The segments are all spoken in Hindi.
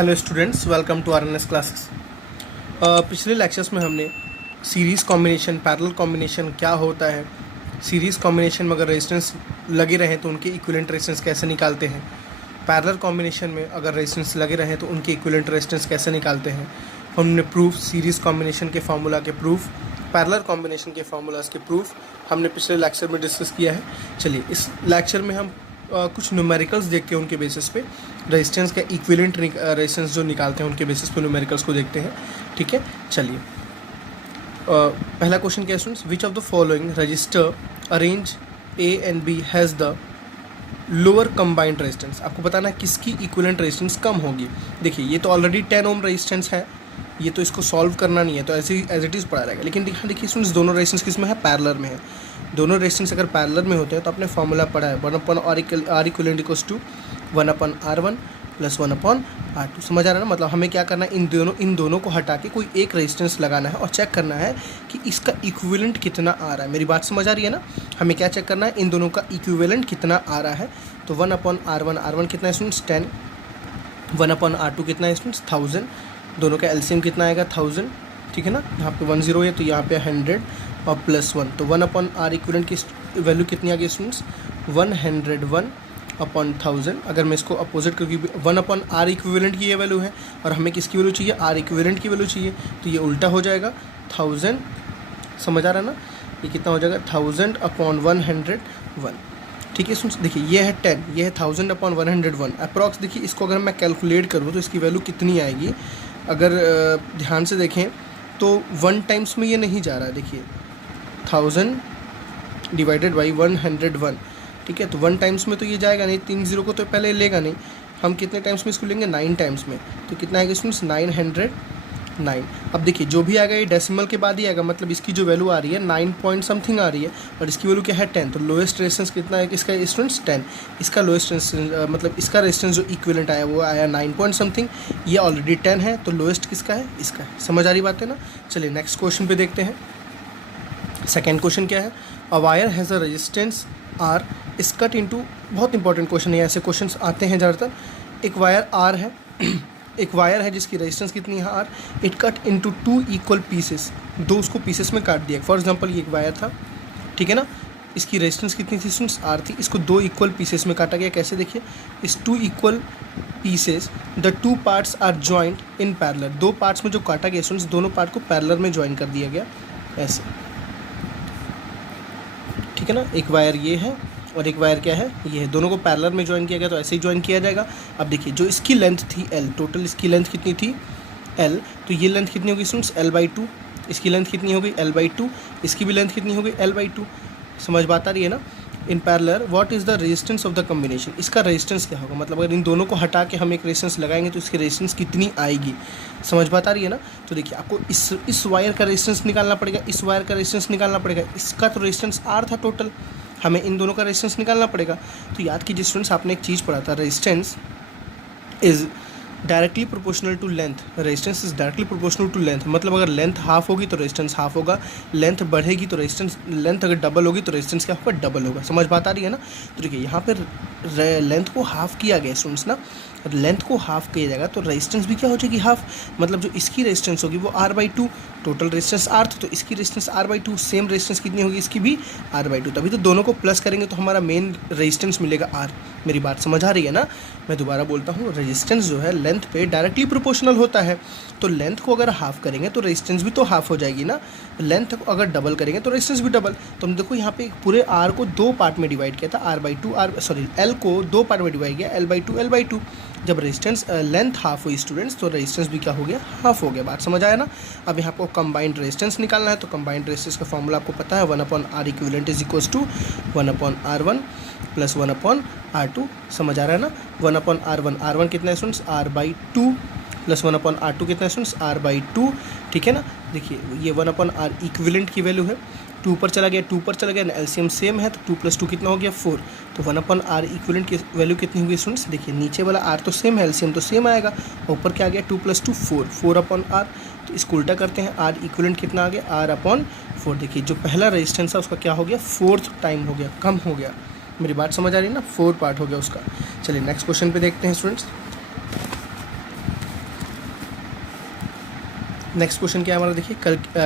Hello students, welcome to RNS classes. पिछले लेक्चर्स में हमने सीरीज़ कॉम्बिनेशन, पैरेलल कॉम्बिनेशन क्या होता है, सीरीज़ कॉम्बिनेशन में अगर रेजिस्टेंस लगे रहें तो उनके इक्विवेलेंट रेजिस्टेंस कैसे निकालते हैं, पैरेलल कॉम्बिनेशन में अगर रेजिस्टेंस लगे रहें तो उनके इक्विवेलेंट रेजिस्टेंस कैसे निकालते हैं। हमने प्रूफ, सीरीज़ कॉम्बिनेशन के फार्मूला के प्रूफ, पैरेलल कॉम्बिनेशन के फार्मूलाज के प्रूफ हमने पिछले लेक्चर में डिस्कस किया है। चलिए इस लेक्चर में हम कुछ न्यूमेरिकल्स देख के उनके बेसिस पे रेजिस्टेंस का इक्विवेलेंट रेजिस्टेंस जो निकालते हैं उनके बेसिस पे न्यूमेरिकल्स को देखते हैं। ठीक है, चलिए पहला क्वेश्चन क्या है students, which of the following register arrange A and B has the lower combined resistance. आपको बताना है किसकी इक्विवेलेंट रेजिस्टेंस कम होगी। देखिए ये तो ऑलरेडी 10 ओम रेजिस्टेंस है, ये तो इसको सॉल्व करना नहीं है, तो ऐसे ही एज इट इज़ पड़ा रहेगा। लेकिन देखिए स्टूडेंट्स दोनों रेजिस्टेंस किस में है, पैरेलल में है। दोनों रेजिस्टेंस अगर पैरेलल में होते हैं तो आपने फॉर्मूला पढ़ा है 1/r equivalent equals to 1/r1 plus 1/r2। समझ आ रहा है ना। मतलब हमें क्या करना है, इन दोनों को हटा के कोई एक रेजिस्टेंस लगाना है और चेक करना है कि इसका इक्विवेलेंट कितना आ रहा है। मेरी बात समझ आ रही है ना। हमें क्या चेक करना है, इन दोनों का इक्विवेलेंट कितना आ रहा है। तो 1/r1, r1 कितना है स्टूडेंट्स 10, 1/r2 कितना है स्टूडेंट्स 1000, दोनों का एलसीएम कितना आएगा 1000। ठीक है ना, यहाँ पे 10 है तो यहाँ पे 100 और प्लस 1, तो 1/r इक्विवेलेंट की वैल्यू कितनी आ गई स्टूडेंट्स 101/1000। अगर मैं इसको अपोजिट करके 1/r इक्विवेलेंट की ये वैल्यू है और हमें किसकी वैल्यू चाहिए, r इक्विवेलेंट की वैल्यू चाहिए, तो ये उल्टा हो जाएगा 1000। समझ आ रहा है ना, ये कितना हो जाएगा 1000/101। ठीक है स्टूडेंट्स, देखिए ये है 10, ये है 1000/101 अप्रॉक्स। देखिए इसको अगर मैं कैलकुलेट करूँ तो इसकी वैल्यू कितनी आएगी, अगर ध्यान से देखें तो 1 टाइम्स में ये नहीं जा रहा है। देखिए 1000 डिवाइडेड बाई 101, ठीक है, तो 1 टाइम्स में तो ये जाएगा नहीं, 3 0 को तो पहले लेगा नहीं। हम कितने टाइम्स में इसको लेंगे, 9 टाइम्स में, तो कितना आएगा स्टूडेंट्स 909। अब देखिए जो भी आएगा ये डेसिमल के बाद ही आएगा, मतलब इसकी जो वैल्यू आ रही है 9 पॉइंट समथिंग आ रही है और इसकी वैल्यू क्या है 10। तो लोएस्ट रेजिस्टेंस कितना है इसका स्टूडेंट्स 10। इसका लोएस्ट मतलब इसका रेजिस्टेंस जो इक्विवेलेंट आया वो आया 9 पॉइंट समथिंग, ये ऑलरेडी 10 है, तो लोएस्ट किसका है, इसका है। समझ आ रही बात है ना। चलिए नेक्स्ट क्वेश्चन पे देखते हैं। सेकेंड क्वेश्चन क्या है, a wire has a resistance R is cut into, बहुत इंपॉर्टेंट क्वेश्चन है, ऐसे क्वेश्चन आते हैं ज़्यादातर। एक वायर आर है एक वायर है जिसकी रेजिस्टेंस कितनी है R, it cut into 2 equal pieces, दो उसको पीसेस में काट दिया। फॉर एग्जांपल ये एक वायर था, ठीक है ना, इसकी रेजिस्टेंस कितनी थी स्टूडेंट्स आर थी, इसको 2 इक्वल पीसेस में काटा गया। कैसे, देखिए इस 2 equal pieces the 2 parts are joint in parallel. 2 parts में जो काटा गया स्टूडेंट्स, दोनों पार्ट को पैरेलल में ज्वाइन कर दिया गया ऐसे। ठीक है ना, एक वायर ये है और एक वायर क्या है, ये है, दोनों को पैरेलल में ज्वाइन किया गया, तो ऐसे ही ज्वाइन किया जाएगा। अब देखिए जो इसकी लेंथ थी L, टोटल इसकी लेंथ कितनी थी L, तो ये लेंथ कितनी होगी स्टूडेंट्स L/2। इसकी लेंथ कितनी हो गई L/2, इसकी भी लेंथ कितनी हो गई L/2। समझ बात आ रही है ना। In parallel what is the resistance of the combination, इसका रेजिस्टेंस क्या होगा, मतलब अगर इन दोनों को हटा के हम एक रेजिस्टेंस लगाएंगे तो इसकी रेजिस्टेंस कितनी आएगी। समझ बात आ रही है ना। तो देखिए आपको इस वायर का रेजिस्टेंस निकालना पड़ेगा, इस वायर का रेजिस्टेंस निकालना पड़ेगा। इसका तो रेजिस्टेंस R था टोटल, हमें इन दोनों का रेजिस्टेंस निकालना पड़ेगा। तो याद कीजिए स्टूडेंट्स, आपने एक चीज़ पढ़ा था, resistance is directly proportional to length. Resistance is directly proportional to length, मतलब अगर लेंथ हाफ होगी तो रेजिस्टेंस हाफ होगा, लेंथ बढ़ेगी तो रेजिस्टेंस, लेंथ अगर डबल होगी तो रेजिस्टेंस क्या होगा, डबल होगा। समझ बात आ रही है ना। तो देखिए यहाँ पर लेंथ को हाफ किया गया स्टूडेंट्स ना, लेंथ को हाफ किया जाएगा तो रेजिस्टेंस भी क्या हो जाएगी हाफ, मतलब जो इसकी रेजिस्टेंस होगी वो R/2, टोटल रेजिस्टेंस R था तो इसकी रेजिस्टेंस R/2, सेम रेजिस्टेंस कितनी होगी इसकी भी R/2। तभी तो दोनों को प्लस करेंगे तो हमारा मेन रेजिस्टेंस मिलेगा R। मेरी बात समझ आ रही है ना। मैं दोबारा बोलता हूँ, रेजिस्टेंस जो है लेंथ पे डायरेक्टली प्रोपोर्शनल होता है, तो लेंथ को अगर हाफ करेंगे तो रेजिस्टेंस भी तो हाफ हो जाएगी ना। लेंथ को अगर डबल करेंगे तो रेजिस्टेंस भी डबल। तो हम देखो यहाँ पे पूरे R को 2 पार्ट में डिवाइड किया था, L को 2 पार्ट में डिवाइड किया L/2। जब रेजिस्टेंस लेंथ हाफ हुई स्टूडेंट्स तो रेजिस्टेंस भी क्या हो गया, हाफ हो गया। बात समझ आया ना। अब यहाँ आपको कंबाइंड रेजिस्टेंस निकालना है, तो कंबाइंड रेजिस्टेंस का फॉर्मूला आपको पता है 1/r equivalent is equals to 1/r1 plus 1/r2। समझ आ रहा है ना। 1/r1 कितना है स्टूडेंट्स R/2 प्लस 1/r2 कितना है स्टूडेंट्स R/2। ठीक है ना। देखिए ये 1/r इक्विवेलेंट की वैल्यू है, 2 पर चला गया, 2 पर चला गया, एलसीएम सेम है तो 2 + 2 कितना हो गया 4। तो 1/r इक्विवेलेंट की वैल्यू कितनी होगी स्टूडेंट्स, देखिए नीचे वाला R तो सेम है, एलसीएम तो सेम आएगा, ऊपर क्या आ गया 2 + 2 4, 4/r। तो इसको उल्टा करते हैं, R इक्विवेलेंट कितना आ गया R/4। देखिए जो पहला रेजिस्टेंस है उसका क्या हो गया, 4th टाइम हो गया, कम हो गया। मेरी बात समझ आ रही है ना, 4 पार्ट हो गया उसका। चलिए नेक्स्ट क्वेश्चन पे देखते हैं स्टूडेंट्स। नेक्स्ट क्वेश्चन क्या है हमारा, देखिए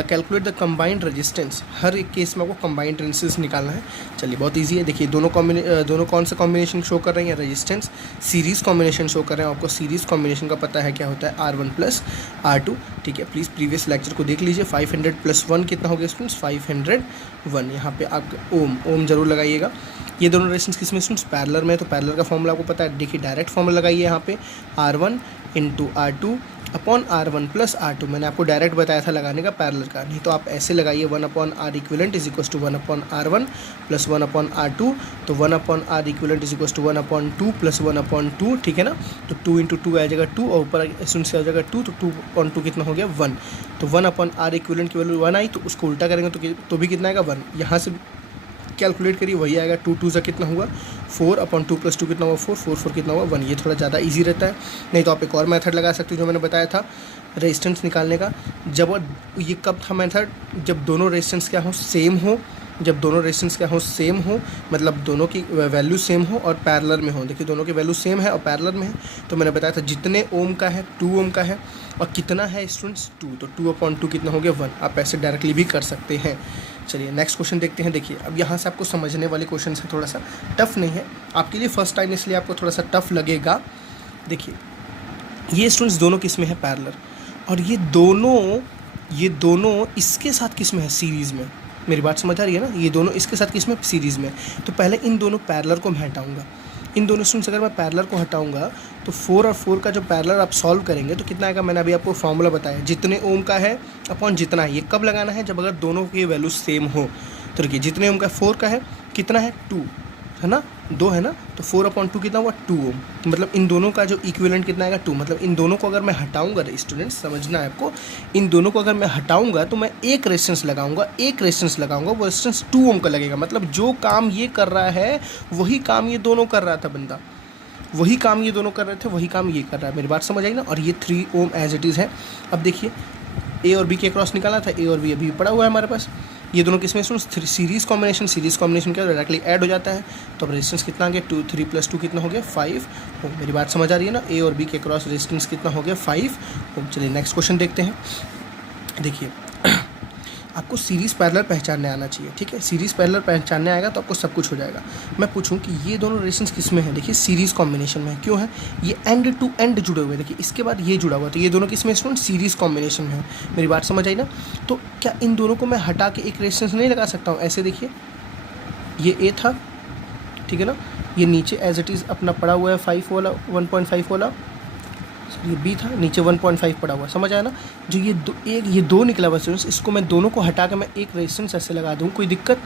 कैलकुलेट द कंबाइंड रेजिस्टेंस। हर एक केस में आपको कंबाइंड रेजिस्टेंस निकालना है। चलिए बहुत इजी है। देखिए दोनों कौन सा कॉम्बिनेशन शो कर रहे हैं, रेजिस्टेंस सीरीज़ कॉम्बिनेशन शो कर रहे हैं। आपको सीरीज़ कॉम्बिनेशन का पता है क्या होता है, R1 + R2। ठीक है, प्लीज़ प्रीवियस लेक्चर को देख लीजिए। 500 + 1 कितना हो गया स्टूडेंट्स, 501। यहाँ पे आप ओम जरूर लगाइएगा। ये दोनों रेजिस्टेंस किस में स्टूडेंट्स, पैरेलल में। तो पैरेलल का फॉर्मूला आपको पता है, देखिए डायरेक्ट फॉर्मूला लगाइए यहाँ पे, R1 × R2 upon R1 + R2। मैंने आपको डायरेक्ट बताया था लगाने का पैरेलल का, नहीं तो आप ऐसे लगाइए 1/R equivalent = 1/R1 + 1/R2। तो 1/R equivalent = 1/2 + 1/2, ठीक है ना। तो 2 × 2 आ जाएगा 2 और ऊपर से आ जाएगा 2, तो 2/2 कितना हो गया 1। तो 1/R equivalent की वैल्यू 1 आई, तो उसको उल्टा करेंगे तो भी कितना आएगा 1। यहाँ से कैलकुलेट करिए, वही आएगा 2 × 2 कितना हुआ 4/2 + 2 कितना हुआ 4, 4 4 कितना हुआ 1। ये थोड़ा ज़्यादा इजी रहता है। नहीं तो आप एक और मेथड लगा सकते हो जो मैंने बताया था रेजिस्टेंस निकालने का। जब ये कब था मेथड, जब दोनों रेजिस्टेंस क्या हो, सेम हो। जब दोनों रेजिस्टेंस क्या हो, सेम हो, मतलब दोनों की वैल्यू सेम हो और पैरेलल में हो। देखिए दोनों की वैल्यू सेम है और पैरेलल में है। तो मैंने बताया था जितने ओम का है 2 ओम का है, और कितना है स्टूडेंट्स 2, तो 2/2 कितना हो गया 1। आप ऐसे डायरेक्टली भी कर सकते हैं। चलिए नेक्स्ट क्वेश्चन देखते हैं। देखिए अब यहाँ से आपको समझने वाले क्वेश्चन है, थोड़ा सा टफ नहीं है आपके लिए फर्स्ट टाइम, इसलिए आपको थोड़ा सा टफ लगेगा। देखिए ये स्टूडेंट्स दोनों किस में है, पैरेलल, और ये दोनों इसके साथ किस में है, सीरीज़ में। मेरी बात समझ आ रही है ना, ये दोनों इसके साथ किस में, सीरीज़ में। तो पहले इन दोनों पैरेलल को मैं हटाऊंगा। इन दोनों स्टूडेंट्स अगर मैं पैरेलल को हटाऊंगा तो 4 और 4 का जो पैरेलल आप सॉल्व करेंगे तो कितना आएगा, मैंने अभी आपको फॉर्मूला बताया, जितने ओम का है अपॉन जितना है। ये कब लगाना है, जब अगर दोनों की वैल्यू सेम हो। तो देखिए जितने ओम का 4 का है, कितना है 2 है ना, 2 है ना, तो 4/2 कितना हुआ 2 ओम। मतलब इन दोनों का जो इक्विवेलेंट कितना आएगा 2। मतलब इन दोनों को अगर मैं हटाऊंगा, स्टूडेंट्स समझना है आपको, इन दोनों को अगर मैं हटाऊंगा तो मैं एक रेजिस्टेंस लगाऊंगा, वो रेजिस्टेंस 2 ओम का लगेगा। मतलब जो काम ये कर रहा है वही काम ये दोनों कर रहा था बंदा, वही काम ये दोनों कर रहे थे, वही काम ये कर रहा है। मेरी बात समझ आई ना। और ये 3 ओम एज इट इज़ है। अब देखिए ए और बी के क्रॉस निकाला था, ए और बी अभी पड़ा हुआ है हमारे पास। ये दोनों किसमें सीरीज़ कॉम्बिनेशन क्या डायरेक्टली ऐड हो जाता है। तो अब रेजिस्टेंस कितना आ गया 2, 3 + 2 कितना हो गया 5 ओम। मेरी बात समझ आ रही है ना। ए और बी के क्रॉस रेजिस्टेंस कितना हो गया 5 ओम। चलिए नेक्स्ट क्वेश्चन देखते हैं। देखिए आपको सीरीज़ पैरेलल पहचानने आना चाहिए, ठीक है। सीरीज़ पैरेलल पहचानने आएगा तो आपको सब कुछ हो जाएगा। मैं पूछूं कि ये दोनों रेजिस्टेंस किस में है, देखिए सीरीज़ कॉम्बिनेशन में है। क्यों है, ये एंड टू एंड जुड़े हुए हैं। देखिए इसके बाद ये जुड़ा हुआ, तो ये दोनों किस में स्टूडेंट, सीरीज़ कॉम्बिनेशन में है। मेरी बात समझ आई ना। तो क्या इन दोनों को मैं हटा के एक रेजिस्टेंस नहीं लगा सकता हूँ, ऐसे देखिए ये ए था, ठीक है ना, ये नीचे एज इट इज़ अपना पड़ा हुआ है 5 वाला, 1.5 वाला, ये बी था, नीचे 1.5 पड़ा हुआ, समझ आया ना। जो ये दो निकला हुआ रेजिस्टेंस, इसको मैं दोनों को हटा के मैं एक रेजिस्टेंस ऐसे लगा दूँ, कोई दिक्कत।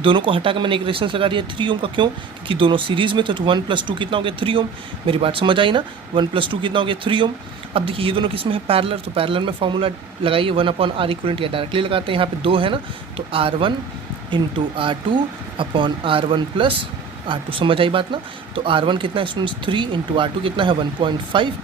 दोनों को हटा के मैंने एक रेजिस्टेंस लगा दिया 3 ओम का। क्यों, क्योंकि दोनों सीरीज़ में थे। तो 1 + 2 कितना हो गया 3 ओम। मेरी बात समझ आई ना। 1 + 2 कितना हो गया 3 ओम। अब देखिए ये दोनों किस में है, पैरेलल। तो पैरेलल में फॉर्मूला लगाइए 1/R equivalent, या डायरेक्टली लगाते हैं। यहाँ पे 2 है ना, तो R1 × R2 upon R1 + R2। समझ आई बात ना। तो R1 कितना है स्टूडेंट्स 3 × R2 कितना है 1.5।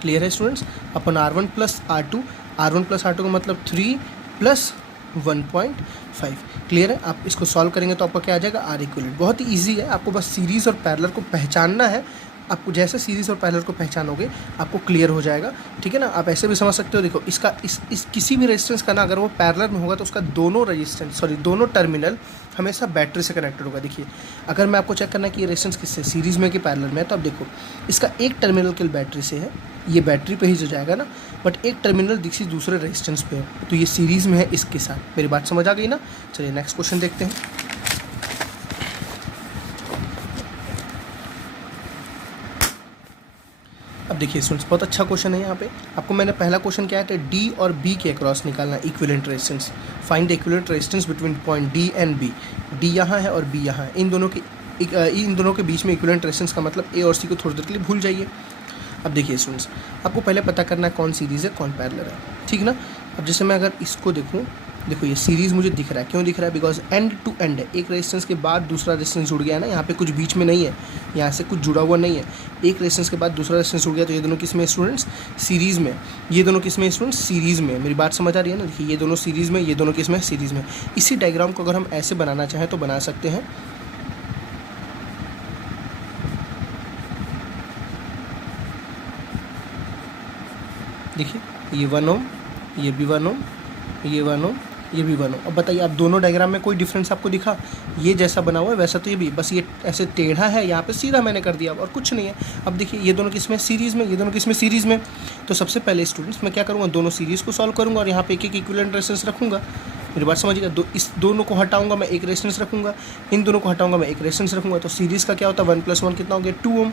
क्लियर है स्टूडेंट्स। अपन R1 + R2, R1 + R2 का मतलब 3 + 1.5। क्लियर है। आप इसको सॉल्व करेंगे तो आपका क्या आ जाएगा, R equivalent। बहुत ही ईजी है, आपको बस सीरीज़ और पैरेलल को पहचानना है। आपको जैसे सीरीज़ और पैरेलल को पहचानोगे आपको क्लियर हो जाएगा, ठीक है ना। आप ऐसे भी समझ सकते हो। देखो इसका इस किसी भी रेजिस्टेंस का ना, अगर वो पैरेलल में होगा तो उसका दोनों टर्मिनल हमेशा बैटरी से कनेक्टेड होगा। देखिए अगर मैं आपको चेक करना है कि ये रेजिस्टेंस किससे, सीरीज़ में कि पैरेलल में है, तो अब देखो इसका एक टर्मिनल केवल बैटरी से है, ये बैटरी पे ही जो जाएगा ना, बट एक टर्मिनल किसी दूसरे रेजिस्टेंस पे है, तो ये सीरीज़ में है इसके साथ। मेरी बात समझ आ गई ना। चलिए नेक्स्ट क्वेश्चन देखते हैं। अब देखिए स्टूडेंट्स बहुत अच्छा क्वेश्चन है। यहाँ पे आपको मैंने पहला क्वेश्चन क्या है, डी और बी के अक्रॉस निकालना equivalent resistance. Find the equivalent resistance between point D and B. D यहाँ है और बी यहाँ है। इन दोनों के बीच में इक्विवेलेंट रेजिस्टेंस का मतलब ए और सी को थोड़ी देर के लिए भूल जाइए। अब देखिए स्टूडेंट्स आपको पहले पता करना है कौन सीरीज़ है कौन पैरेलल है, ठीक ना। अब जैसे मैं अगर इसको देखूँ, देखो ये सीरीज़ मुझे दिख रहा है। क्यों दिख रहा है, बिकॉज एंड टू एंड है। एक रेजिस्टेंस के बाद दूसरा रेजिस्टेंस जुड़ गया है ना, यहाँ पे कुछ बीच में नहीं है, यहाँ से कुछ जुड़ा हुआ नहीं है। एक रेजिस्टेंस के बाद दूसरा रेजिस्टेंस जुड़ गया, तो ये दोनों किस में स्टूडेंट्स, सीरीज़ में। ये दोनों किस में स्टूडेंट्स, सीरीज़ में। मेरी बात समझ आ रही है ना। देखिए ये दोनों सीरीज़ में, ये दोनों किस में, सीरीज़ में। इसी डायग्राम को अगर हम ऐसे बनाना चाहें तो बना सकते हैं। देखिए ये 1 ओम, ये भी 1 ओम, ये 1 ओम, ये भी 1 ओम। अब बताइए आप दोनों डायग्राम में कोई डिफरेंस आपको दिखा? ये जैसा बना हुआ है वैसा तो ये भी, बस ये ऐसे टेढ़ा है, यहाँ पे सीधा मैंने कर दिया और कुछ नहीं है। अब देखिए ये दोनों किसमें सीरीज़ में, ये दोनों किसमें सीरीज़ में। तो सबसे पहले स्टूडेंट्स मैं क्या करूँगा, दोनों सीरीज़ को सॉल्व करूँगा और यहाँ पे एक एक इक्विवेलेंट रेजिस्टेंस रखूँगा। मेरी बात समझिएगा, इस दोनों को हटाऊंगा मैं, एक रेजिस्टेंस रखूँगा, इन दोनों को हटाऊंगा मैं, एक रेजिस्टेंस रखूँगा। तो सीरीज़ का क्या होता है, 1 + 1 कितना हो गया, 2 ओम।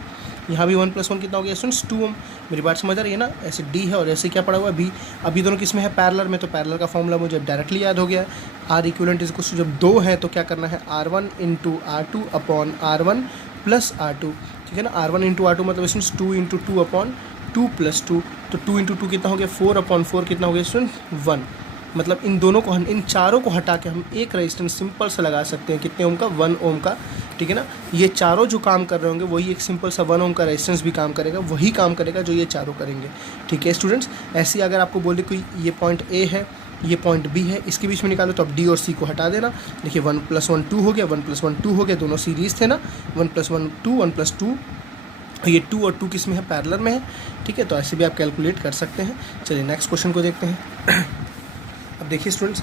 यहाँ भी 1 + 1 कितना हो गया स्टूडेंट्स, 2 ओम। मेरी बात समझ आ रही है ना। ऐसे डी है और ऐसे क्या पड़ा हुआ है बी। अब ये दोनों किसमें है, पैरेलल में। तो पैरेलल का फॉर्मूला मुझे डायरेक्टली याद हो गया, R equivalent is equal to, जब दो है तो क्या करना है, R1 × R2 upon R1 + R2। ठीक है ना, R1 × R2 मतलब स्टूडेंट्स 2 × 2 अपॉन 2 + 2। तो 2 × 2 कितना हो गया, 4/4 कितना हो गया स्टूडेंट, 1। मतलब इन दोनों को, इन चारों को हटा के हम एक रेजिस्टेंस सिंपल सा लगा सकते हैं, कितने ओम का, 1 ओम का। ठीक है ना, ये चारों जो काम कर रहे होंगे वही एक सिंपल सा 1 ओम का रेजिस्टेंस भी काम करेगा, वही काम करेगा जो ये चारों करेंगे। ठीक है स्टूडेंट्स, ऐसे अगर आपको बोल दे कोई ये पॉइंट ए है, ये पॉइंट बी है, इसके बीच में निकालो तो अब डी और सी को हटा देना। देखिए 1 + 1 2 हो गया, 1 + 1 2 हो गया, दोनों सीरीज़ थे ना, 1 + 1 2, 1 + 2, ये 2 और 2 किस में है, पैरेलल में है। ठीक है, तो ऐसे भी आप कैलकुलेट कर सकते हैं। चलिए नेक्स्ट क्वेश्चन को देखते हैं। अब देखिए स्टूडेंट्स,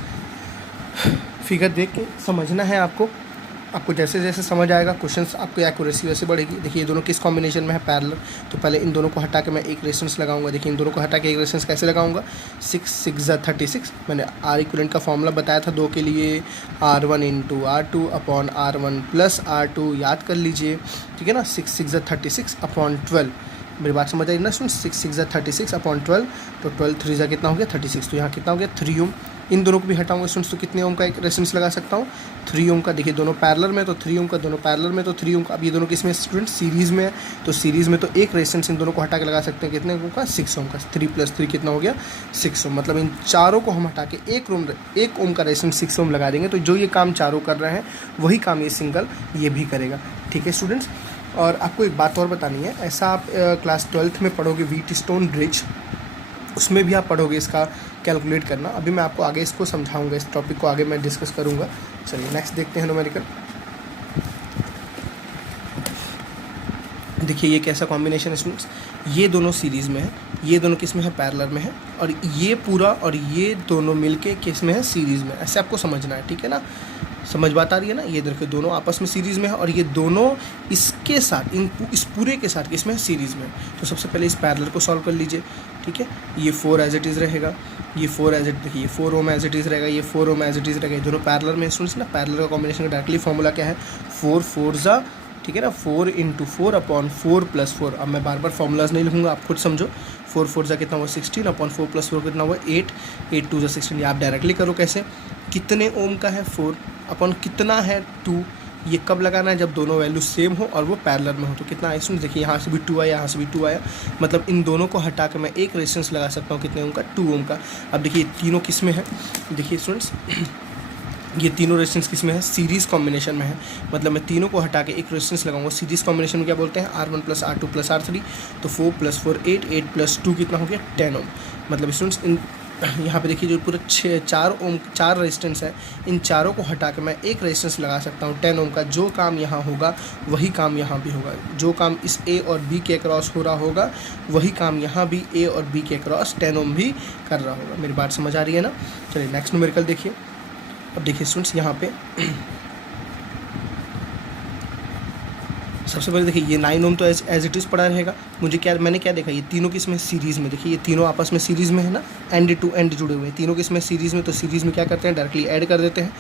फिगर देख के समझना है आपको जैसे जैसे समझ आएगा क्वेश्चंस, आपको एक्यूरेसी वैसे बढ़ेगी। देखिए ये दोनों किस कॉम्बिनेशन में है, पैरेलल। तो पहले इन दोनों को हटा के मैं एक रेजिस्टेंस लगाऊंगा। देखिए इन दोनों को हटा के एक रेजिस्टेंस कैसे लगाऊंगा, 6 × 6 = 36। मैंने आर इक्विवेलेंट का फॉर्मूला बताया था 2 के लिए, R1 × R2 upon R1 + R2, याद कर लीजिए। ठीक है ना, 6 × 6 = 36 अपॉन 12। मेरी बात समझ आई ना स्टूडेंट, 6 × 6 = 36 अपॉन 12। तो 12 3 × कितना हो गया, 36। तो यहाँ कितना हो गया, 3 ओम। इन दोनों को भी हटाऊंगा स्टूडेंट्स, तो कितने ओम का एक रेजिस्टेंस लगा सकता हूँ, 3 ओम का। देखिए दोनों पैरेलल में तो 3 ओम का, दोनों पैरेलल में तो 3 ओम का। अब ये दोनों किसमें स्टूडेंट, सीरीज़ में है। तो सीरीज़ में तो एक रेजिस्टेंस इन दोनों को हटा के लगा सकते हैं, कितने ओम का, 6 ओम का। 3 + 3 कितना हो गया, 6 ओम। मतलब इन चारों को हम हटा के 1 ओम का रेजिस्टेंस 6 ओम लगा देंगे। तो जो ये काम चारों कर रहे हैं वही काम ये सिंगल ये भी करेगा। ठीक है स्टूडेंट्स, और आपको एक बात और बतानी है, ऐसा आप क्लास 12th में पढ़ोगे व्हीटस्टोन ब्रिज, उसमें भी आप पढ़ोगे इसका कैलकुलेट करना। अभी मैं आपको आगे इसको समझाऊंगा, इस टॉपिक को आगे मैं डिस्कस करूंगा। चलिए नेक्स्ट देखते हैं न्यूमेरिकल। देखिए ये कैसा कॉम्बिनेशन है स्टूडेंट्स, ये दोनों सीरीज़ में है, ये दोनों किस में है, पैरेलल में है, और ये पूरा और ये दोनों मिलके किस में है, सीरीज़ में। ऐसे आपको समझना है। ठीक है ना, समझ बात आ रही है ना। ये देखिए दोनों आपस में सीरीज़ में है और ये दोनों इसके साथ, इस पूरे के साथ किसमें है, सीरीज़ में। तो सबसे पहले इस पैरेलल को सॉल्व कर लीजिए। ठीक है, ये 4 एज इट इज़ रहेगा, ये 4 एज इट, देखिए ये 4 ओम एज इट इज़ रहेगा, ये 4 ओम एज इट इज़ रहेगा। ये दोनों पैरेलल में स्टूडेंट्स ना, पैरेलल का कॉम्बिनेशन का डायरेक्टली फॉर्मूला क्या है, 4 4 ज़ा, ठीक है ना, 4 × 4 अपॉन 4 + 4। अब मैं बार बार फॉर्मूलाज नहीं लिखूंगा, आप खुद समझो। 4 4 ज़ा कितना हुआ, 16 अपॉन 4 + 4 कितना हुआ, 8 8 2 ज़ा 16। ये आप डायरेक्टली करो कैसे, कितने ओम का है 4 अपॉन कितना है 2। ये कब लगाना है, जब दोनों वैल्यू सेम हो और वो पैरेलल में हो। तो कितना आया, देखिए यहाँ से भी 2 आया, यहाँ से भी 2 आया। मतलब इन दोनों को हटा के मैं एक रेजिस्टेंस लगा सकता हूँ, कितने ओम का, 2 ओम का। अब देखिए तीनों किस में है, देखिए स्टूडेंट्स ये तीनों रेजिस्टेंस किस में है, सीरीज़ कॉम्बिनेशन में है। मतलब मैं तीनों को हटा के एक रेजिस्टेंस लगाऊंगा। सीरीज़ कॉम्बिनेशन में क्या बोलते हैं, R1 + R2 + R3। तो 4 + 4 8 8 + 2 कितना हो गया, 10 ओम। मतलब स्टूडेंट्स इन यहाँ पे देखिए जो पूरा 4 रेजिस्टेंस है, इन चारों को हटा के मैं एक रेजिस्टेंस लगा सकता हूँ 10 ओम का। जो काम यहाँ होगा वही काम यहाँ भी होगा। जो काम इस ए और बी के अक्रॉस हो रहा होगा वही काम यहाँ भी ए और बी के अक्रॉस 10 ओम भी कर रहा होगा। मेरी बात समझ आ रही है ना। चलिए नेक्स्ट न्यूमेरिकल देखिए। अब देखिए स्टूडेंट्स यहाँ पे सबसे पहले देखिए ये 9 ओम तो एज इट इज़ पड़ा रहेगा। मैंने क्या देखा, ये तीनों किसमें, सीरीज़ में। देखिए ये तीनों आपस में सीरीज़ में है ना, एंड टू एंड जुड़े हुए हैं, तीनों किसमें, सीरीज़ में। तो सीरीज़ में क्या करते हैं, डायरेक्टली ऐड कर देते हैं।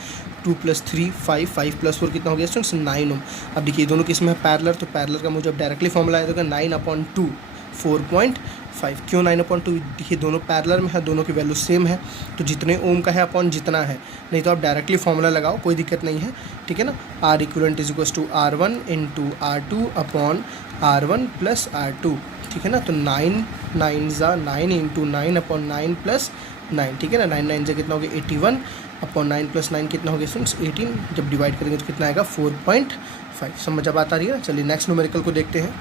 2 + 3 5 5 + 4 कितना हो गया स्टूडेंट्स, 9 ओम। अब देखिए दोनों किसमें है, पैरेलल। तो पैरेलल का मुझे अब डायरेक्टली फॉर्मूला आया था 9/2 4.5। क्यों 9/2, देखिए दोनों पैरेलल में है, दोनों की वैल्यू सेम है। तो जितने ओम का है अपॉन जितना है, नहीं तो आप डायरेक्टली फॉर्मूला लगाओ, कोई दिक्कत नहीं है। ठीक है ना, R equivalent is equal to R1 × R2 upon R1 + R2। ठीक है ना, तो 9 9 ज़ा 9 × 9 अपॉन 9 + 9। ठीक है ना, 9 9 ज़ा कितना हो गया, 81 अपॉन 9 + 9 कितना हो गया स्टूडेंट्स, 18। जब डिवाइड करेंगे तो कितना आएगा, 4.5। समझ अब बात आ रही है ना। चलिए नेक्स्ट न्यूमेरिकल को देखते हैं।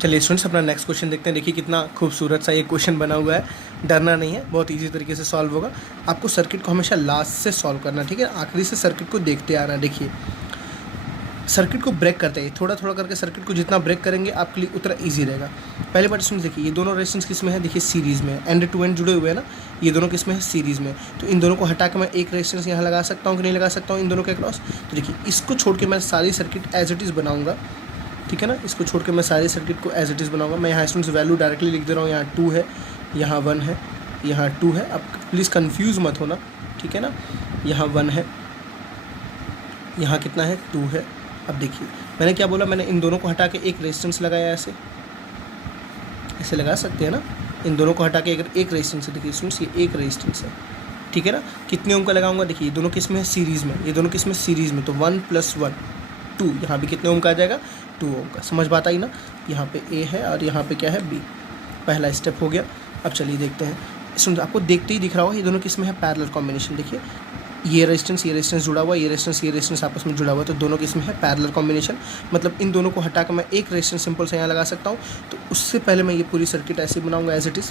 चलिए स्टूडेंट्स अपना नेक्स्ट क्वेश्चन देखते हैं। देखिए कितना खूबसूरत सा ये क्वेश्चन बना हुआ है, डरना नहीं है, बहुत इजी तरीके से सॉल्व होगा। आपको सर्किट को हमेशा लास्ट से सॉल्व करना, ठीक है, आखिरी से सर्किट को देखते आना। देखिए सर्किट को ब्रेक करते हैं, थोड़ा थोड़ा करके सर्किट को जितना ब्रेक करेंगे आपके लिए उतना ईजी रहेगा। पहले बात इसमें देखिए, ये दोनों रेजिस्टेंस किस में है, देखिए सीरीज़ में, एंड टू एंड जुड़े हुए हैं ना, ये दोनों किस में है, सीरीज़ में। तो इन दोनों को हटा के मैं एक रेजिस्टेंस यहाँ लगा सकता हूँ कि नहीं लगा सकता हूँ इन दोनों के क्रॉस। तो देखिए इसको छोड़ के मैं सारी सर्किट एज इट इज़ बनाऊँगा, ठीक है ना, इसको छोड़ के मैं सारी सर्किट को एज इट इज़ बनाऊँगा। मैं यहाँ स्टूडेंट्स वैल्यू डायरेक्टली लिख दे रहा हूँ, यहाँ 2 है, यहाँ 1 है, यहाँ 2 है। अब प्लीज़ कन्फ्यूज़ मत होना, ठीक है ना, यहाँ 1 है, यहाँ कितना है, 2 है। अब देखिए मैंने क्या बोला, मैंने इन दोनों को हटा के एक रेजिस्टेंस लगाया, ऐसे ऐसे लगा सकते हैं ना, इन दोनों को हटा के एक रेजिस्टेंस है। देखिए स्टूडेंट्स ये एक रेजिस्टेंस है, ठीक है ना। कितने ओम का लगाऊंगा, देखिए ये दोनों किस में है, सीरीज़ में, ये दोनों किस में, सीरीज़ में। तो 1 + 1 2, यहाँ भी कितने ओम का आ जाएगा, 2 ओम का। समझ बात आई ना। यहाँ पे ए है और यहाँ पे क्या है, बी। पहला स्टेप हो गया। अब चलिए देखते हैं, सुन आपको देखते ही दिख रहा होगा ये दोनों किस में है, पैरेलल कॉम्बिनेशन। देखिए ये रेजिस्टेंस जुड़ा हुआ, ये रेजिस्टेंस आपस में जुड़ा हुआ, तो दोनों किस में है, पैरेलल कॉम्बिनेशन। मतलब इन दोनों को हटा कर मैं एक रेजिस्टेंस सिंपल से यहाँ लगा सकता हूँ। तो उससे पहले मैं ये पूरी सर्किट ऐसे बनाऊंगा एज इट इज़।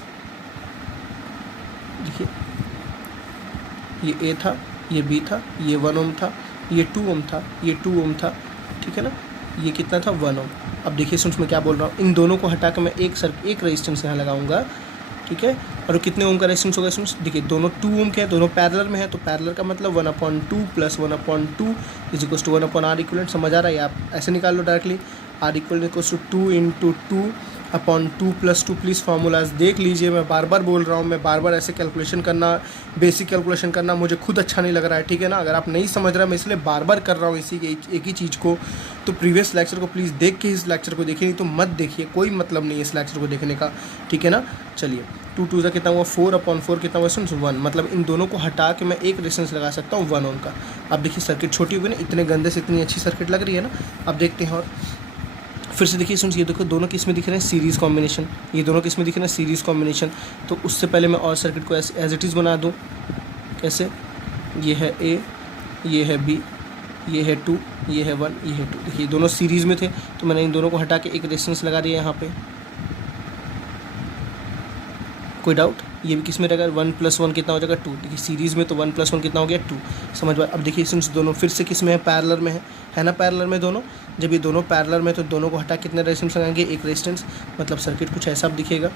देखिए ये ए था, ये बी था, ये 1 ओम था, ये 2 ओम था, ये 2 ओम था, ठीक है ना, ये कितना था, 1 ओम। अब देखिए सुन मैं क्या बोल रहा हूँ, इन दोनों को हटा कर मैं एक रेजिस्टेंस यहाँ लगाऊंगा, ठीक है। और कितने ओम का रेजिस्टेंस होगा सुन, देखिए दोनों 2 ओम के हैं, दोनों पैरेलल में है, तो पैरेलल का मतलब 1/2 + 1/2 = 1/R इक्विवेलेंट। समझ आ रहा है, आप ऐसे निकाल लो डायरेक्टली, R = 2 × 2/2 + 2। प्लीज़ फार्मूलाज देख लीजिए, मैं बार बार बोल रहा हूँ, मैं बार बार ऐसे कैलकुलेशन करना, बेसिक कैलकुलेशन करना मुझे खुद अच्छा नहीं लग रहा है, ठीक है ना। अगर आप नहीं समझ रहे, मैं इसलिए बार बार कर रहा हूँ इसी एक ही चीज़ को। तो प्रीवियस लेक्चर को प्लीज़ देख के इस लेक्चर को देखिए, नहीं तो मत देखिए, कोई मतलब नहीं है इस लेक्चर को देखने का, ठीक है ना। चलिए 2 2 कितना हुआ, 4/4 कितना हुआ सुन, 1। मतलब इन दोनों को हटा के मैं एक रेजिस्टेंस लगा सकता हूँ 1 ओम का। अब देखिए सर्किट छोटी हुई ना, इतने गंदे से इतनी अच्छी सर्किट लग रही है ना। अब देखते हैं, और फिर से देखिए सुन, ये देखो दोनों किस में दिख रहे हैं, सीरीज़ कॉम्बिनेशन। ये दोनों किस में दिख रहे हैं, सीरीज़ कॉम्बिनेशन। तो उससे पहले मैं और सर्किट को एज इट इज़ बना दूँ। कैसे, ये है ए, ये है बी, ये है 2, ये है 1, ये है 2। देखिए दोनों सीरीज़ में थे, तो मैंने इन दोनों को हटा के एक रेजिस्टेंस लगा दिया यहाँ पे। कोई डाउट, ये भी किस में रहेगा, 1 + 1 कितना हो जाएगा, 2। देखिए सीरीज़ में तो 1 + 1 कितना हो गया, 2। समझ बात। अब देखिए सुन, दोनों फिर से किस में है, पैरेलल में है ना, पैरेलल में दोनों। जब ये दोनों पैरेलल में, तो दोनों को हटा कितने रेजिस्टेंस लगाएंगे, एक रेजिस्टेंस। मतलब सर्किट कुछ ऐसा दिखेगा,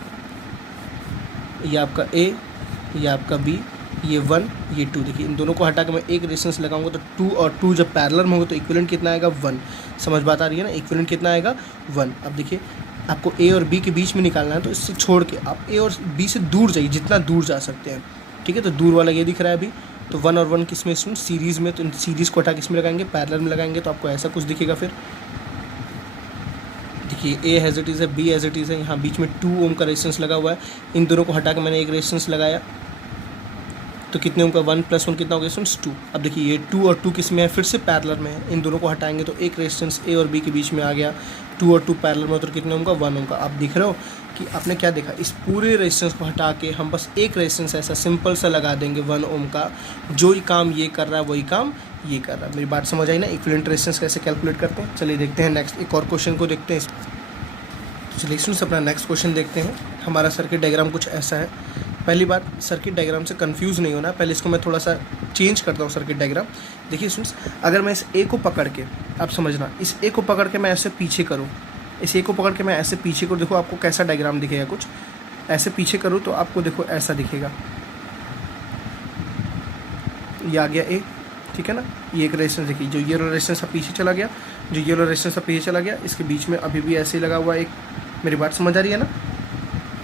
ये आपका ए, ये आपका बी, ये 1, ये 2। देखिए इन दोनों को हटा के मैं एक रेजिस्टेंस लगाऊंगा, तो 2 और 2 जब पैरेलल में होगा तो इक्विवेलेंट कितना आएगा, 1। समझ बात आ रही है ना, इक्विवेलेंट कितना आएगा, 1। अब देखिए आपको ए और बी के बीच में निकालना है, तो इससे छोड़ के आप ए और बी से दूर जाइए, जितना दूर जा सकते हैं, ठीक है। तो दूर वाला ये दिख रहा है अभी, तो 1 और 1 किस में, सीरीज़ में। तो सीरीज़ को हटा किस में लगाएंगे, पैरेलल में लगाएंगे, तो आपको ऐसा कुछ दिखेगा। फिर देखिए ए एज इट इज़ है, बी एज इट इज़ है, यहाँ बीच में 2 ओम का रेजिस्टेंस लगा हुआ है। इन दोनों को हटा के मैंने एक रेजिस्टेंस लगाया, तो कितने ओम का, 1 + 1 कितना हो गया, 2। अब देखिए ये 2 और 2 किस में है, फिर से पैरेलल में है। इन दोनों को हटाएंगे तो एक रेजिस्टेंस ए और बी के बीच में आ गया, 2 और 2 पैरेलल में, तो कितने ओम का, 1 ओम का। आप दिख रहे हो कि आपने क्या देखा, इस पूरे रेजिस्टेंस को हटा के हम बस एक रेजिस्टेंस ऐसा सिंपल सा लगा देंगे 1 ओम का। जो काम ये कर रहा है वही काम ये कर रहा है। मेरी बात समझ आई ना, इक्विवेलेंट रेजिस्टेंस कैसे कैलकुलेट करते हैं। चलिए देखते हैं नेक्स्ट एक और क्वेश्चन को देखते हैं। चलिए स्टूडेंट्स अपना नेक्स्ट क्वेश्चन देखते हैं। हमारा सर्किट डायग्राम कुछ ऐसा है। पहली बात, सर्किट डायग्राम से कंफ्यूज नहीं होना, पहले इसको मैं थोड़ा सा चेंज करता हूँ सर्किट डायग्राम। देखिए स्टूडेंट्स, अगर मैं इस ए को पकड़ के, आप समझना, इस ए को पकड़ के मैं ऐसे पीछे करूँ, इस ए को पकड़ के मैं ऐसे पीछे करूँ, देखो आपको कैसा डायग्राम दिखेगा, कुछ ऐसे पीछे करूँ तो आपको देखो ऐसा दिखेगा। ये आ गया ए, ठीक है ना। ये एक रेजिस्टेंस देखिए, जो ये रेजिस्टेंस पीछे चला गया, जो ये रेजिस्टेंस पीछे चला गया, इसके बीच में अभी भी ऐसे ही लगा हुआ है एक। मेरी बात समझ आ रही है ना।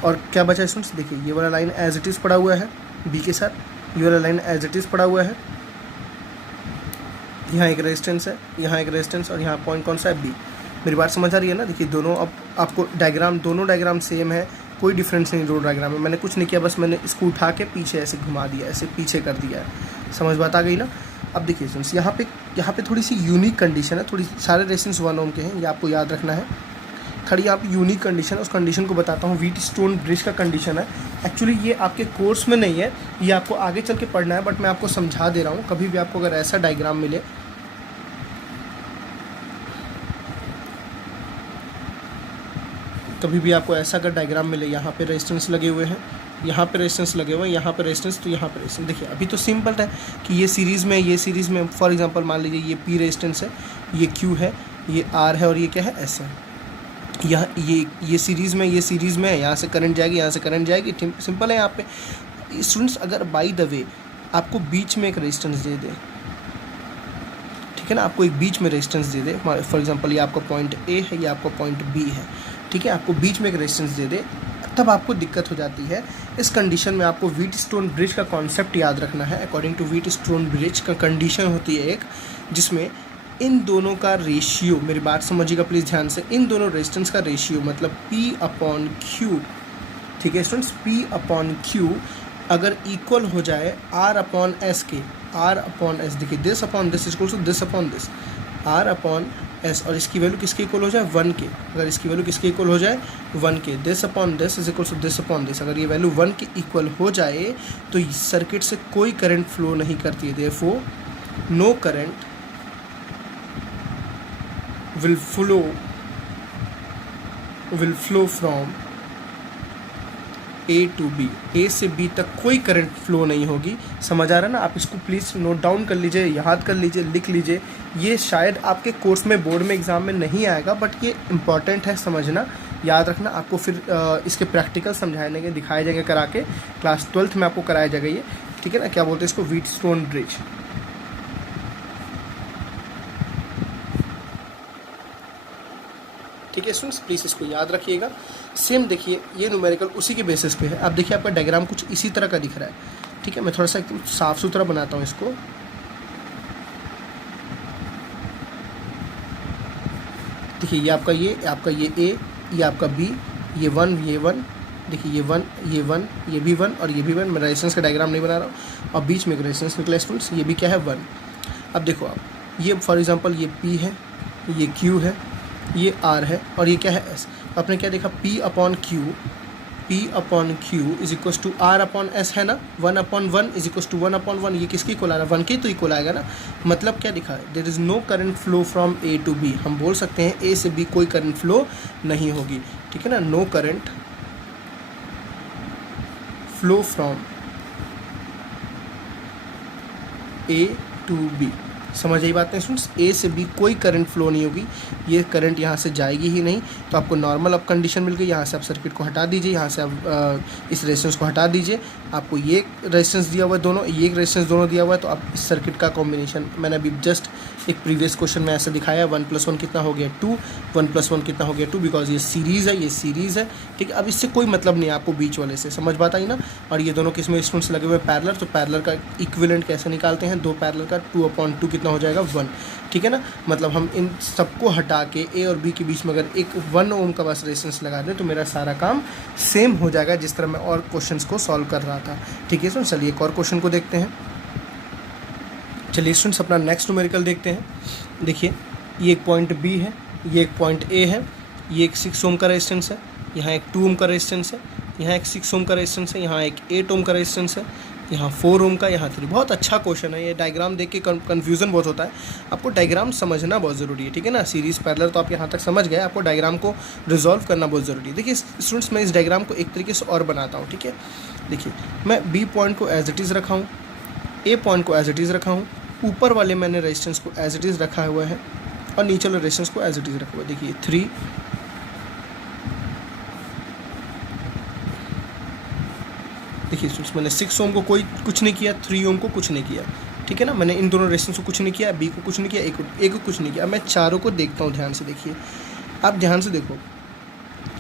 और क्या बचा है स्टूडेंट्स, देखिए ये वाला लाइन एज इट इज़ पड़ा हुआ है बी के साथ, ये वाला लाइन एज इट इज़ पड़ा हुआ है। यहाँ एक रेजिस्टेंस है, यहाँ एक रेजिस्टेंस, और यहाँ पॉइंट कौन सा है, बी। मेरी बात समझ आ रही है ना। देखिए दोनों, अब आपको डायग्राम, दोनों डायग्राम सेम है, कोई डिफरेंस नहीं दो डायग्राम में। मैंने कुछ नहीं किया, बस मैंने इसको उठा के पीछे ऐसे घुमा दिया, ऐसे पीछे कर दिया है। समझ बात आ गई ना। अब देखिए स्टूडेंट्स, यहाँ पे थोड़ी सी यूनिक कंडीशन है, थोड़ी सारे रेजिस्टेंस 1 ओम के हैं, ये आपको याद रखना है। खड़ी यहाँ पे यूनिक कंडीशन है, उस कंडीशन को बताता हूँ। व्हीटस्टोन ब्रिज का कंडीशन है। एक्चुअली ये आपके कोर्स में नहीं है, ये आपको आगे चल के पढ़ना है, बट मैं आपको समझा दे रहा हूँ। कभी भी आपको अगर ऐसा डायग्राम मिले, कभी भी आपको ऐसा अगर डायग्राम मिले, यहाँ पे रेजिस्टेंस लगे हुए हैं, यहाँ पे रेजिस्टेंस लगे हुए हैं, यहाँ पे रेजिस्टेंस, तो यहाँ पे रेजिस्टेंस। देखिए अभी तो सिंपल है कि ये सीरीज़ में, ये सीरीज़ में, फॉर एग्जांपल मान लीजिए ये पी रेजिस्टेंस है, ये Q है, ये R है और ये क्या है, S है। यहाँ ये सीरीज़ में है, यहाँ से करंट जाएगी, यहाँ से करंट जाएगी, सिंपल है। यहाँ पे स्टूडेंट्स अगर बाय द वे आपको बीच में एक रेजिस्टेंस दे दे, ठीक है ना, आपको एक बीच में resistance they they, for example ये आपका पॉइंट A है, ये आपका पॉइंट B है, ठीक है, आपको बीच में एक रेजिस्टेंस दे दे, तब आपको दिक्कत हो जाती है। इस कंडीशन में आपको व्हीटस्टोन ब्रिज का कॉन्सेप्ट याद रखना है। अकॉर्डिंग टू व्हीटस्टोन ब्रिज का कंडीशन होती है एक, जिसमें इन दोनों का रेशियो, मेरी बात समझिएगा प्लीज़ ध्यान से, इन दोनों रेजिस्टेंस का रेशियो मतलब P/Q, ठीक है स्टूडेंट्स, P/Q अगर इक्वल हो जाए R/S के, R/S, देखिए this upon this equal to this upon this, R/S, और इसकी वैल्यू किसके इक्वल हो जाए, 1 के, अगर इसकी वैल्यू किसके इक्वल हो जाए, 1 के, this upon this is equal to this upon this, अगर ये वैल्यू 1 के इक्वल हो जाए तो सर्किट से कोई करंट फ्लो नहीं करती है। Therefore no current will flow from A to B, A से B तक कोई करंट फ्लो नहीं होगी। समझ आ रहा है ना? आप इसको प्लीज़ नोट डाउन कर लीजिए, याद कर लीजिए, लिख लीजिए। ये शायद आपके कोर्स में, बोर्ड में, एग्ज़ाम में नहीं आएगा, बट ये इंपॉर्टेंट है समझना, याद रखना। आपको फिर इसके प्रैक्टिकल समझाए जाएंगे, दिखाए जाएंगे करा के, क्लास 12th में आपको कराया जाएगा ये, ठीक है ना। क्या बोलते हैं इसको, व्हीटस्टोन ब्रिज। ठीक है स्टूडेंट्स, प्लीज़ इसको याद रखिएगा। सेम देखिए, ये न्यूमेरिकल उसी के बेसिस पे है। अब देखिए आपका डायग्राम कुछ इसी तरह का दिख रहा है, ठीक है। मैं थोड़ा सा एकदम साफ सुथरा बनाता हूँ इसको। देखिए ये आपका ये A, ये आपका B, ये 1, ये 1, देखिए ये 1, ये 1, ये भी 1 और ये भी 1। मैं रेजिस्टेंस का डायग्राम नहीं बना रहा हूँ, और बीच में एक रेजिस्टेंस निकला स्टूडेंट्स, ये भी क्या है, 1। अब देखो आप, ये फॉर एग्जांपल ये P है, ये Q है, ये R है और ये क्या है, S। आपने क्या देखा, P/Q is equal to R/S है ना, 1/1 इज इक्वल टू 1/1। ये किसकी इक्वल आ रहा है, 1 के तो इक्वल आएगा ना। मतलब क्या दिखा है, there is no current flow from A to B। हम बोल सकते हैं A से B कोई करंट फ्लो नहीं होगी, ठीक है ना। No current flow from A to B। समझ आई बात है स्टूडेंट्स, A से B कोई करंट फ्लो नहीं होगी, ये करंट यहाँ से जाएगी ही नहीं। तो आपको नॉर्मल अब कंडीशन मिल गई। यहाँ से आप सर्किट को हटा दीजिए, यहाँ से आप इस रेजिस्टेंस को हटा दीजिए। आपको ये रेजिस्टेंस दिया हुआ है दोनों, ये एक रेजिस्टेंस दोनों दिया हुआ है। तो आप इस सर्किट का कॉम्बिनेशन, मैंने अभी जस्ट एक प्रीवियस क्वेश्चन में ऐसा दिखाया, 1 + 1 कितना हो गया, 2, 1 + 1 कितना हो गया, 2, बिकॉज ये सीरीज़ है, ये सीरीज़ है, ठीक है। अब इससे कोई मतलब नहीं है आपको बीच वाले से, समझ बात आई ना। और ये दोनों किसमें स्टूडेंट्स लगे हुए पैरेलल, तो पैरेलल का इक्विवेलेंट कैसे निकालते हैं, 2 पैरेलल का 2/2 कितना हो जाएगा, 1, ठीक है ना। मतलब हम इन सबको हटा के A और B के बीच में अगर एक 1 ओम का बस रेजिस्टेंस लगा दें तो मेरा सारा काम सेम हो जाएगा, जिस तरह मैं और क्वेश्चंस को सॉल्व कर रहा था, ठीक है। चलिए एक और क्वेश्चन को देखते हैं। चलिए स्टूडेंट्स अपना नेक्स्ट न्यूमेरिकल देखते हैं। देखिए ये एक पॉइंट B है, ये एक पॉइंट A है, ये एक 6 ओम का रेजिस्टेंस है, यहाँ एक 2 ओम का रेजिस्टेंस है, यहाँ एक 6 ओम का रेजिस्टेंस है, यहाँ एक 8 ओम का रेजिस्टेंस है, यहाँ 4 ओम का, यहाँ 3। बहुत अच्छा क्वेश्चन है ये। डायग्राम देख के कन्फ्यूज़न बहुत होता है, आपको डायग्राम समझना बहुत ज़रूरी है, ठीक है ना। सीरीज़ पैरेलल तो आप यहाँ तक समझ गए, आपको डायग्राम को रिजॉल्व करना बहुत ज़रूरी है। देखिए स्टूडेंट्स, मैं इस डायग्राम को एक तरीके से और बनाता हूँ, ठीक है। देखिए मैं B पॉइंट को एज इट इज़ रखा हूँ, A पॉइंट को एज इट इज़ रखा हूँ, ऊपर वाले मैंने रेजिस्टेंस को एज इट इज़ रखा हुआ है और नीचे वाले रेजिस्टेंस को एज इट इज़ रखा हुआ है। देखिए 3, देखिए मैंने 6 ओम को कुछ नहीं किया, 3 ओम को कुछ नहीं किया, ठीक है ना। मैंने इन दोनों रेजिस्टेंस को कुछ नहीं किया, B को कुछ नहीं किया, A को कुछ नहीं किया। मैं चारों को देखता हूँ ध्यान से। देखिए आप ध्यान से देखो,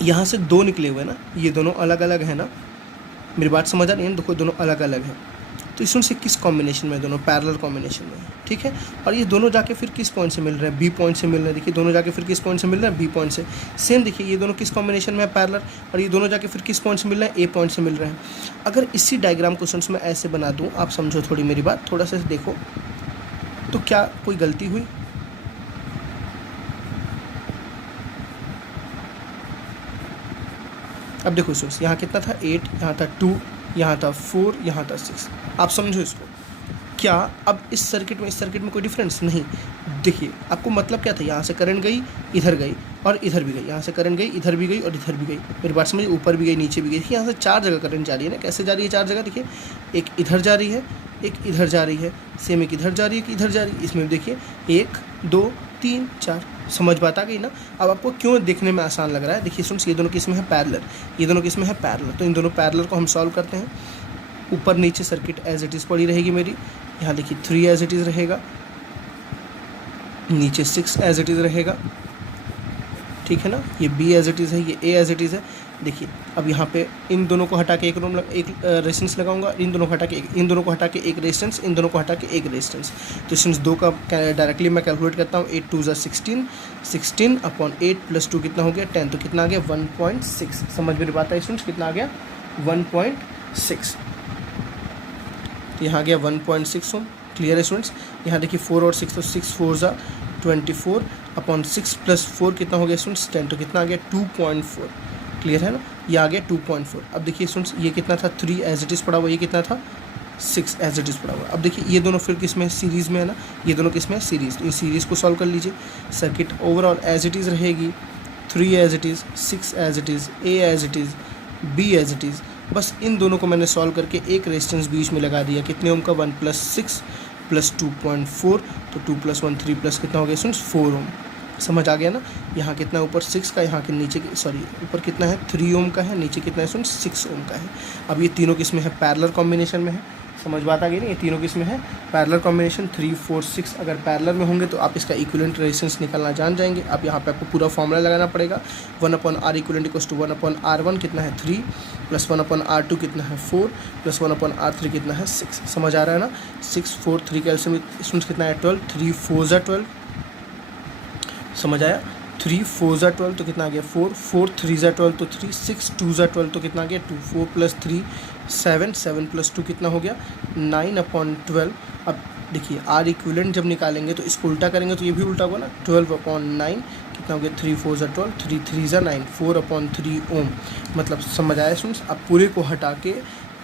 यहाँ से 2 निकले हुए हैं ना, ये दोनों अलग अलग है ना। मेरी बात समझ आ रही है ना, देखो दोनों अलग अलग हैं। तो इसमें से किस कॉम्बिनेशन में, दोनों पैरेलल कॉम्बिनेशन में, ठीक है। और ये दोनों जाके फिर किस पॉइंट से मिल रहे हैं, B पॉइंट से मिल रहे हैं। देखिए दोनों जाके फिर किस पॉइंट से मिल रहे हैं, B पॉइंट से। सेम देखिए ये दोनों किस कॉम्बिनेशन में है, पैरेलल, और ये दोनों जाके फिर किस पॉइंट से मिल रहे हैं, A पॉइंट से मिल रहे हैं। अगर इसी डायग्राम क्वेश्चन में ऐसे बना दूँ, आप समझो थोड़ी मेरी बात, थोड़ा सा देखो, तो क्या कोई गलती हुई? अब देखो सोच, यहाँ कितना था, 8, यहाँ था 2, यहाँ था 4, यहाँ था 6। आप समझो इसको, क्या अब इस सर्किट में कोई डिफरेंस नहीं। देखिए आपको मतलब क्या था, यहाँ से करंट गई, इधर गई और इधर भी गई, यहाँ से करंट गई, इधर भी गई और इधर भी गई। मेरी बात समझिए, ऊपर भी गई, नीचे भी गई। देखिए यहाँ से 4 जगह करंट जा रही है ना। कैसे जा रही है 4 जगह? देखिए एक इधर जा रही है, एक इधर जा रही है, सेम एक इधर जा रही है, एक इधर जा रही है। इसमें देखिए 1, 2, 3 4। समझ बात आ गई ना। अब आपको क्यों देखने में आसान लग रहा है, देखिए स्टूडेंट्स ये दोनों किस में है पैरेलल, ये दोनों किस में है पैरेलल, तो इन दोनों पैरेलल को हम सॉल्व करते हैं। ऊपर नीचे सर्किट एज इट इज़ पड़ी रहेगी मेरी, यहाँ देखिए 3 एज इट इज़ रहेगा, नीचे 6 एज इट इज़ रहेगा, ठीक है ना। ये B एज इट इज़ है, ये A एज इट इज़ है। देखिए अब यहाँ पे इन दोनों को हटा के एक रेजिस्टेंस लगाऊंगा, इन दोनों को हटा के इन दोनों को हटा के एक रेजिस्टेंस, इन दोनों को हटा के एक रेजिस्टेंस। तो स्टूडेंट्स 2 का डायरेक्टली मैं कैलकुलेट करता हूँ, 8 2 ज़ा 16, 16 अपॉन 8 + 2 कितना हो गया 10, तो कितना आ गया 1.6। समझ मेरी बात है स्टूडेंट्स, कितना आ गया 1.6। तो यहाँ आ गया 1.6 ओम। क्लियर है स्टूडेंट्स। यहाँ देखिए 4 और 6, तो 6 4 ज़ा 24 अपॉन 6 + 4 कितना हो गया स्टूडेंट्स 10, तो कितना आ गया 2.4। क्लियर है ना, ये आ गया 2.4। अब देखिए स्टूडेंट्स ये कितना था 3 एज इट इज़ पड़ा हुआ, ये कितना था 6 एज इट इज़ पड़ा हुआ। अब देखिए ये दोनों फिर किस में सीरीज़ में है ना, ये दोनों किस में सीरीज़, तो इस सीरीज़ को सॉल्व कर लीजिए। Circuit overall as it is रहेगी, 3 as it is, 6 as it is, A as it is, B as it is. बस इन दोनों को मैंने सॉल्व करके एक रेजिस्टेंस बीच में लगा दिया, कितने ओम का 1 + 6 + 2.4, तो 2 + 1 3 प्लस कितना हो गया स्टूडेंट्स 4 ओम। समझ आ गया ना। यहाँ कितना ऊपर 6 का, यहाँ के नीचे सॉरी ऊपर कितना है 3 ओम का है, नीचे कितना है स्टूडेंट्स 6 ओम का है। अब ये तीनों किस में है पैरेलल कॉम्बिनेशन में है। समझ बात आ गई ना, ये तीनों किस में है पैरेलल कॉम्बिनेशन। 3 4 6 अगर पैरेलल में होंगे तो आप इसका इक्विवेलेंट रेजिस्टेंस निकालना जान जाएंगे। अब यहाँ पे आपको पूरा फॉर्मूला लगाना पड़ेगा। 1/R = 1/R1 कितना है 3 + 1/R2 कितना है 4 + 1/R3 कितना है 6। समझ आ रहा है ना। 6 4 3 का एलसीएम स्टूडेंट्स कितना है 12, 3 4 ज़ा 12। समझ आया। 3 4 ज़ा 12 तो कितना आ गया 4, 4 3 ज़ा 12 तो 3, 6 2 ज़ा 12 तो कितना आ गया 2, 4 + 3 7, 7 + 2 कितना हो गया 9/12। अब देखिए R इक्विवेलेंट जब निकालेंगे तो इसको उल्टा करेंगे तो ये भी उल्टा होगा ना, 12/9 कितना हो गया 3 4 ज़ा 12, 3 3 ज़ा 9, 4/3 ओम। मतलब समझ आया स्टूडेंट्स। आप पूरे को हटा के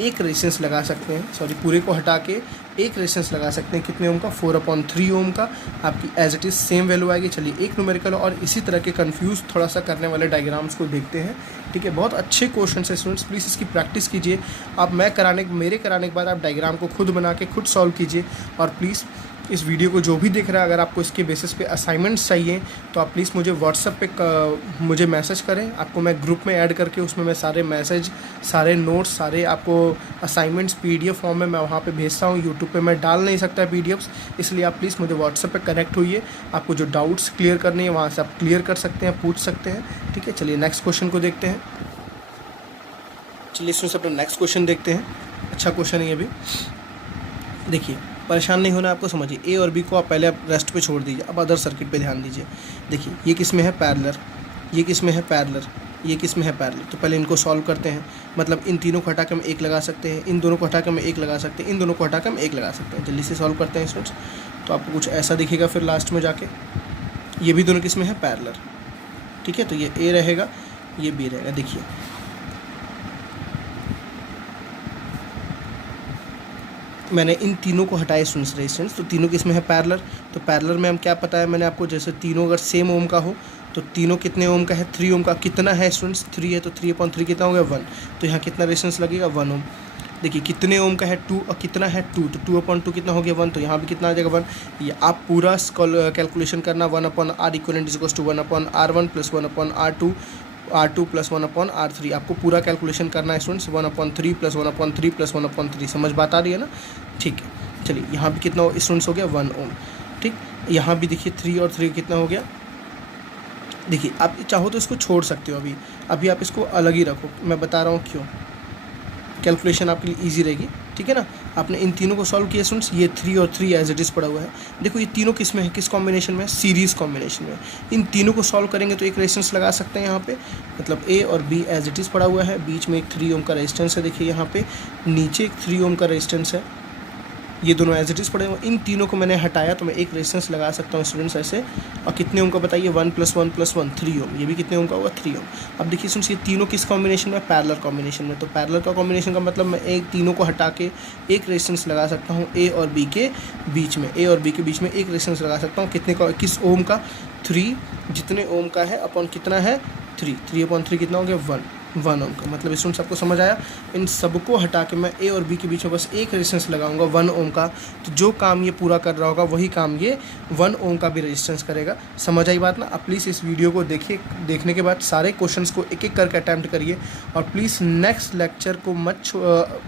एक रेजिस्टेंस लगा सकते हैं, सॉरी पूरे को हटा के एक रेजिस्टेंस लगा सकते हैं, कितने ओम का 4/3 ओम का। आपकी as it is same value आएगी। चलिए एक न्यूमेरिकल और इसी तरह के कंफ्यूज थोड़ा सा करने वाले डायग्राम्स को देखते हैं। ठीक है, बहुत अच्छे क्वेश्चन है स्टूडेंट्स, प्लीज़ इसकी प्रैक्टिस कीजिए। आप मेरे कराने के बाद आप डायग्राम को खुद बना के खुद सॉल्व कीजिए। और प्लीज़ इस वीडियो को जो भी देख रहा है, अगर आपको इसके बेसिस पे असाइनमेंट्स चाहिए तो आप प्लीज़ मुझे व्हाट्सएप पे मुझे मैसेज करें। आपको मैं ग्रुप में ऐड करके उसमें मैं सारे मैसेज, सारे नोट्स, सारे आपको असाइनमेंट्स PDF फॉर्म में मैं वहाँ पे भेजता हूँ। यूट्यूब पे मैं डाल नहीं सकता PDFs, इसलिए आप प्लीज़ मुझे व्हाट्सएप पे कनेक्ट होइए। आपको जो डाउट्स क्लियर करने हैं वहाँ से आप क्लियर कर सकते हैं, पूछ सकते हैं। ठीक है, चलिए नेक्स्ट क्वेश्चन को देखते हैं। चलिए इसमें से अपना नेक्स्ट क्वेश्चन देखते हैं। अच्छा क्वेश्चन है ये भी। देखिए परेशान नहीं होना आपको, समझिए A और B को आप पहले आप रेस्ट पे छोड़ दीजिए, अब अदर सर्किट पे ध्यान दीजिए। देखिए ये किस में है पैरेलल, ये किस में है पैरेलल, ये किस में है पैरेलल। तो पहले इनको सॉल्व करते हैं। मतलब इन तीनों को हटा के हम एक लगा सकते हैं, इन दोनों को हटा के हम एक लगा सकते हैं, इन दोनों को हटा के हम एक लगा सकते हैं। जल्दी से सॉल्व करते हैं स्टूडेंट्स। तो आपको कुछ ऐसा दिखेगा फिर लास्ट में जाके। ये भी दोनों किस में है पैरेलल। ठीक है, तो ये A रहेगा, ये B रहेगा। देखिए मैंने इन तीनों को हटाए स्टूडेंट्स रेजिस्टेंस, तो तीनों किस में है पैरेलल। तो पैरेलल में हम क्या पता है मैंने आपको, जैसे तीनों अगर सेम ओम का हो तो तीनों कितने ओम का है 3 ओम का। कितना है स्टूडेंट्स 3 है, तो 3/3 कितना हो गया 1। तो यहाँ कितना रेजिस्टेंस लगेगा 1 ओम। देखिए कितने ओम का है 2 और कितना है 2, तो 2/2 कितना हो गया 1। तो यहाँ भी कितना आ जाएगा 1। ये आप पूरा कैलकुलेशन करना 1/R = 1/R1 + 1/R2 R2 + 1/R3। आपको पूरा कैलकुलेशन करना है स्टूडेंट्स, 1/3 + 1/3 + 1/3। समझ बात आ रही है ना। ठीक है, चलिए यहाँ भी कितना स्टूडेंट्स हो गया 1 ओम। ठीक, यहाँ भी देखिए 3 और 3 कितना हो गया। देखिए आप चाहो तो इसको छोड़ सकते हो, अभी आप इसको अलग ही रखो, मैं बता रहा हूँ क्यों। कैलकुलेशन आपके लिए ईजी रहेगी। ठीक है ना। आपने इन तीनों को सॉल्व किया स्टूडेंट्स, ये 3 और 3 एज इट इज़ पड़ा हुआ है। देखो ये तीनों किस में है, किस कॉम्बिनेशन में है, सीरीज़ कॉम्बिनेशन में। इन तीनों को सॉल्व करेंगे तो एक रेजिस्टेंस लगा सकते हैं यहाँ पे। मतलब A और B एज इट इज़ पड़ा हुआ है, बीच में एक 3 ओम का रेजिस्टेंस है। देखिए यहाँ पे नीचे एक 3 ओम का रेजिस्टेंस है, ये दोनों एज इट इज़ पड़े हुए। इन तीनों को मैंने हटाया तो मैं एक रेजिस्टेंस लगा सकता हूँ स्टूडेंट्स ऐसे। और कितने ओम का बताइए 1 + 1 + 1 3 ओम। ये भी कितने ओम का होगा 3 ओम। अब देखिए स्टूडेंट्स ये तीनों किस कॉम्बिनेशन में, पैरेलल कॉम्बिनेशन में। तो पैरेलल का कॉम्बिनेशन का मतलब मैं एक तीनों को हटा के एक रेजिस्टेंस लगा सकता हूँ A और B के बीच में। A और B के बीच में एक रेजिस्टेंस लगा सकता हूँ, कितने का, किस ओम का 3, जितने ओम का है अपॉन कितना है 3, 3/3 कितना हो गया 1। 1 ओम का। मतलब स्टूडेंट्स आपको समझ आया। इन सबको हटा के मैं ए और बी के बीच में बस एक रेजिस्टेंस लगाऊंगा 1 ओम का, तो जो काम ये पूरा कर रहा होगा वही काम ये 1 ओम का भी रेजिस्टेंस करेगा। समझ आई बात ना। अब प्लीज़ इस वीडियो को देखिए, देखने के बाद सारे क्वेश्चंस को एक एक करके अटैम्प्ट करिए और प्लीज़ नेक्स्ट लेक्चर को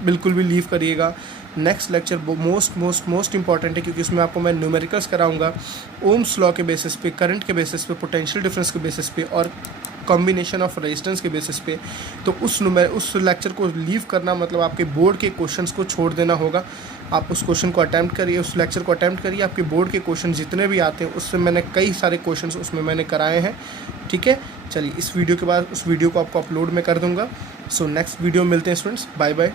बिल्कुल भी लीव करिएगा। नेक्स्ट लेक्चर मोस्ट इंपॉर्टेंट है, क्योंकि उसमें आपको मैं न्यूमेरिकल्स कराऊंगा ओम्स लॉ के बेसिस पे, करंट के बेसिस पे, पोटेंशियल डिफरेंस के बेसिस पे और कॉम्बिनेशन ऑफ रेजिस्टेंस के बेसिस पे। तो उस लेक्चर को लीव करना मतलब आपके बोर्ड के क्वेश्चंस को छोड़ देना होगा। आप उस क्वेश्चन को अटैम्प्ट करिए, उस लेक्चर को अटैम्प्ट करिए। आपके बोर्ड के क्वेश्चन जितने भी आते हैं उससे मैंने कई सारे क्वेश्चंस उसमें मैंने कराए हैं। ठीक है, चलिए इस वीडियो के बाद उस वीडियो को आपको अपलोड में कर दूंगा। सो नेक्स्ट वीडियो मिलते हैं स्टूडेंट्स, बाय बाय।